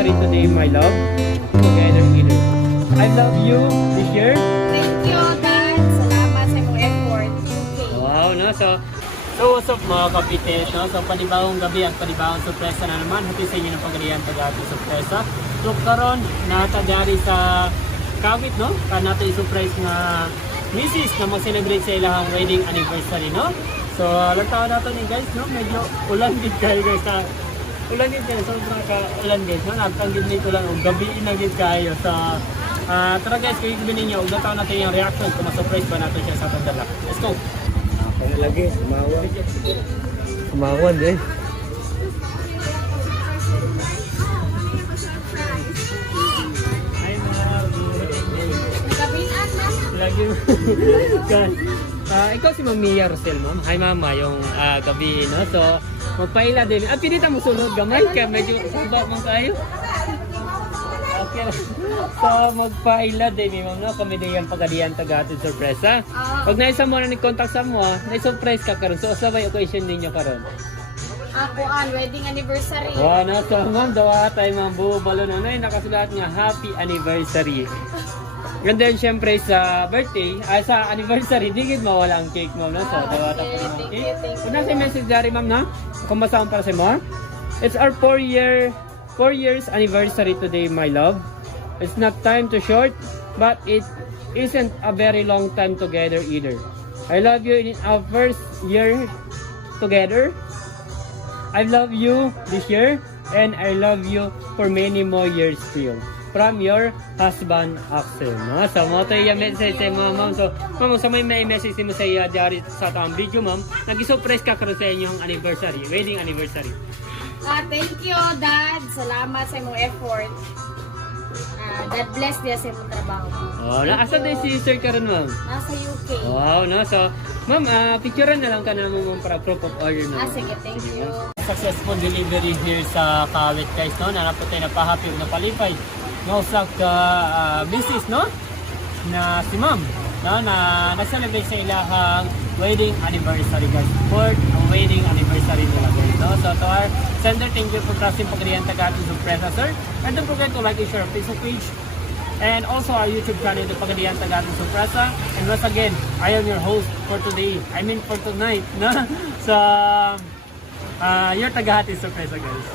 anniversary today, my love. Together either. I love you this year. Thank you, Dad. Salamat sa imong effort. Wow, no? So what's up mga kapites, no? So panibagong gabi at panibagong surpresa na naman. Hati sa inyo ng Pagadian Tagahatid Surpresa. So karon natagari sa Kawit, no? Kan natin i-surprise na misis na mag-celebrate sa ilang wedding anniversary, no? So lagtaon natin ni guys, no? Medyo ulan din kayo guys. Ulan din kayo, sobrang ka-ulan guys, no? Nagtanggit nito lang, gabi inagit kayo sa... tara guys, kayo ibinin nyo, ugatan natin yung reaction kung ma-surprise ba natin siya sa atong dala. Let's go! Ako lagi, sumawan. Sumawan eh. Hi ma'am! Gabihan na. Lagi kan. Ikaw si Ma'am Mia Rosel, ma'am. Hi mama, yung gabi, no? So, magpaila din. Pinita mo sulod gamay ka, medyo suba man kayo. Okay. So, magpaila din, ma'am, no? Kami din yung Pagadian Tagahatid Surpresa. Pag naisa mo na ni-contact sa mo, na-surprise ka karon. So, sabay occasion ninyo karon. Ako wedding anniversary. Wow, no? So, ma'am, dawa tayo, ma'am, Bobo Balloon. Ano yung nakasulat nga, happy anniversary. Ganda yun syempre sa birthday, sa anniversary, di gid mawala ang cake mo, no? So, dawa tayo ng cake. Kung nasa message dari, ma'am, na? Kung masama para sa mo? It's our 4 years anniversary today, my love. It's not time too short, but it isn't a very long time together either. I love you in our first year together. I love you this year, and I love you for many more years still. From your husband, Axel. No? So, mo ito yung message sa ma'am. So, ma'am, sa may message mo sa iya diary sa tamang video, ma'am, nag-surprise ka karon sa inyong anniversary, wedding anniversary. Thank you, Dad. Salamat sa imong effort. God bless dia sa imong trabaho. Oh, asa din si Sir karon, ma'am? Nasa UK. Wow, no? So, ma'am, picturean na lang ka na mo para proof of order na. Sige, thank you. Successful delivery here sa Kawit, guys, no? Nanapot tayo na pa-happy na palipay. Nausak ka misis, no? Na si ma'am, no? Na na-celebrate sa ilahang wedding anniversary, guys. Fourth wedding anniversary nila, guys, no? So to our sender, thank you for trusting Pagadian Tagahatid Surpresa, sir. And don't forget to like and share our Facebook page and also our YouTube channel, the Pagadian Tagahatid Surpresa. And once again, I am your host for today. I mean for tonight, no? So your Tagahatid Surpresa, guys.